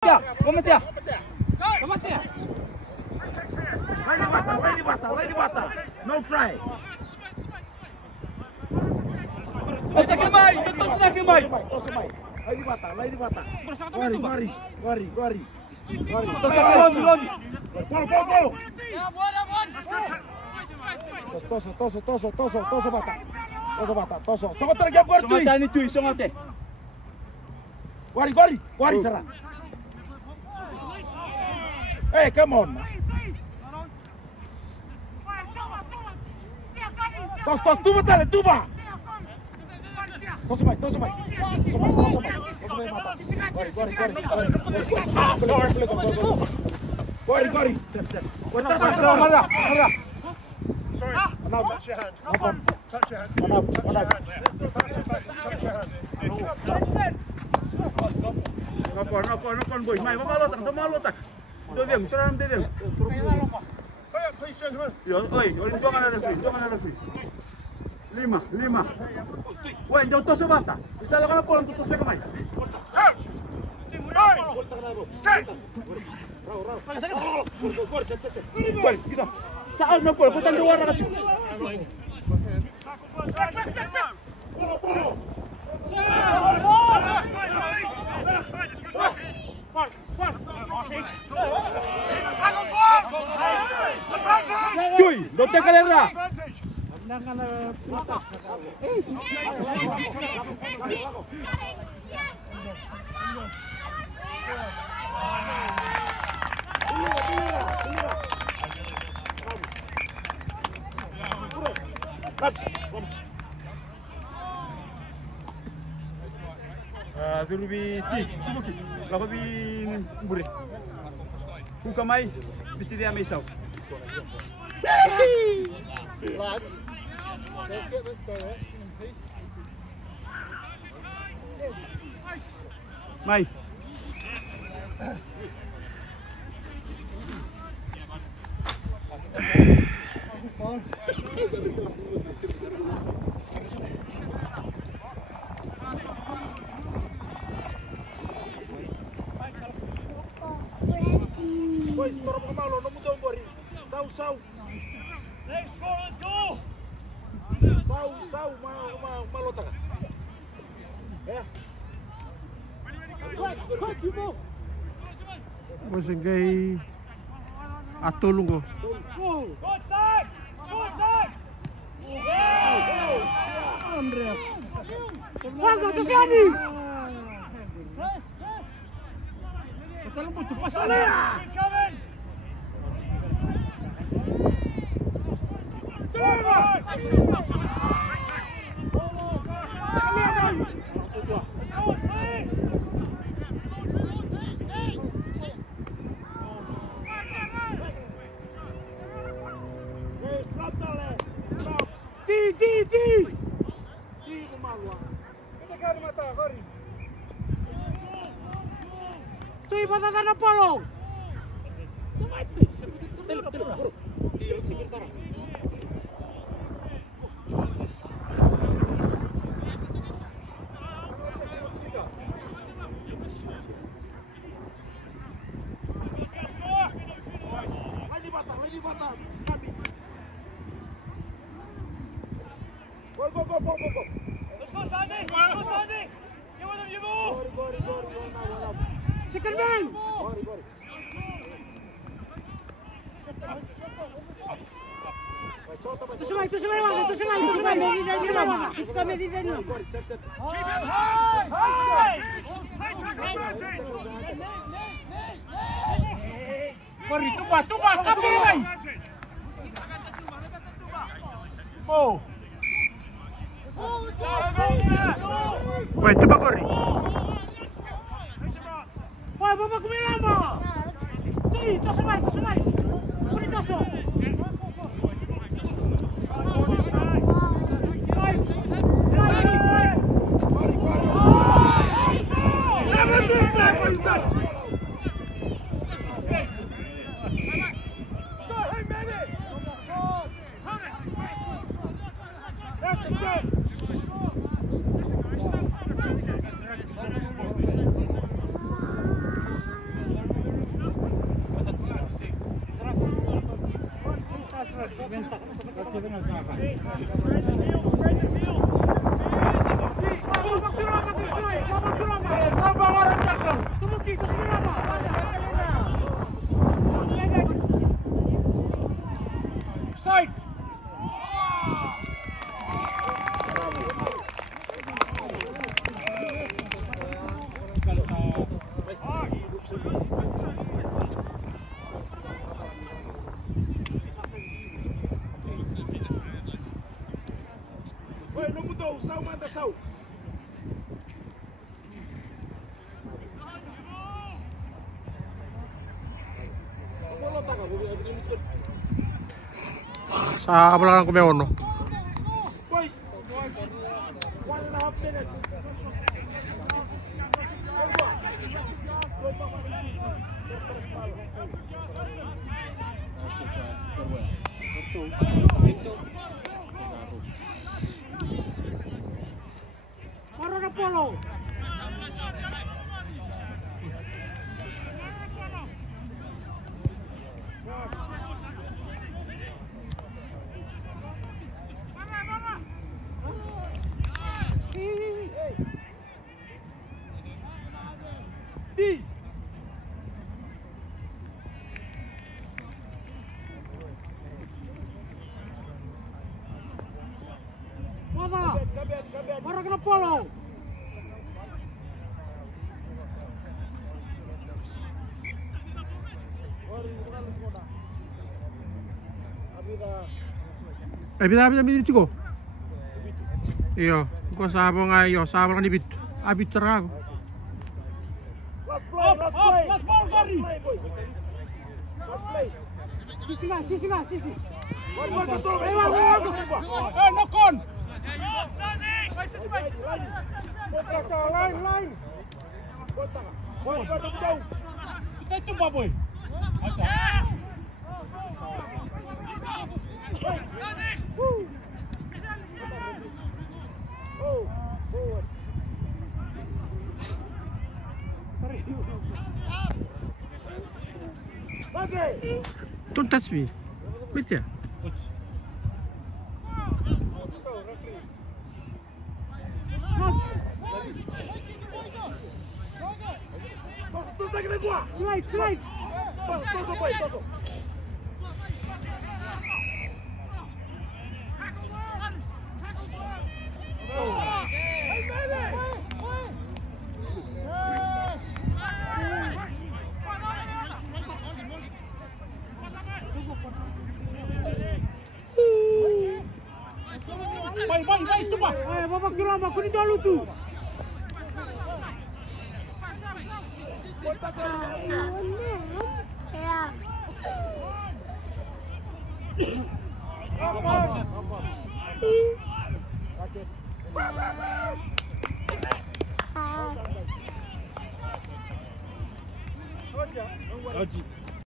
Komentar. Lady Bata. No try. Tossa aqui mais. Lady Bata. Gori. Tossa aqui longe. Bolo. Tosso Bata. Só botar aqui a Gori. Somate ni tu, somate. Gori será. Hey, come on. Tuba. Tosso mais. Gori. Marah. Sorry. Touch your hand. Touch your hand. Nakon boy. Mai mamalotak. Dodeng. Please, gentlemen. Yo, oi, jangan ada free. 5. Weh, jauh Tosso Bata. Bisa lakukan apa untuk Tosso kemai? Coach. 9. Set. Gori, kita. Saat nak bola, putar luar aja. Tui, dote kalera. Durubi tubuki, lakobi bure. Kukamai, biti dia mesau. Lad, let's get this direction in peace. Mai. Pois, torong kemalo, no mudong Gori. Sau. Let's go. Sau, malota ka. Ya. Masingkay atulong ko. Good sides. Andreas. Wag ka sani. Talong po tupas na. Coming. Tuy patatan na palo. Lady Bata. Go. Let's go, Sandy. Get with him, you go. Gori. Second man. Gori. Tu sumai. Medida no. Keep him high. Hey, tackle advantage. Corri, tuba, kapilay. Oh. Wait, tuba Gori. Vai, vamos comer lama. Tu sumai. Bonitoso. Side. Oi, não mudou, o Sal manda Sal. Sa belakang Kumeono. Boys, 1.5 minutes. Maro na polo. Maro na polo. Abit ko. Iyo, ko sabo nga iyo, sabo ka ni bit. Abit tara ko. Last play, last play. Last ball, Gary. Last play. Sisi. One more control. Knock on. Kontra sa line. Kontra. Kontra daw. Kita itu baboy. Acha. Oh, forward. Okay. Don't touch me. Wait there. Slide. Toso. Baik, tu bah. Babak drama, kuning dulu tuh. Gaji.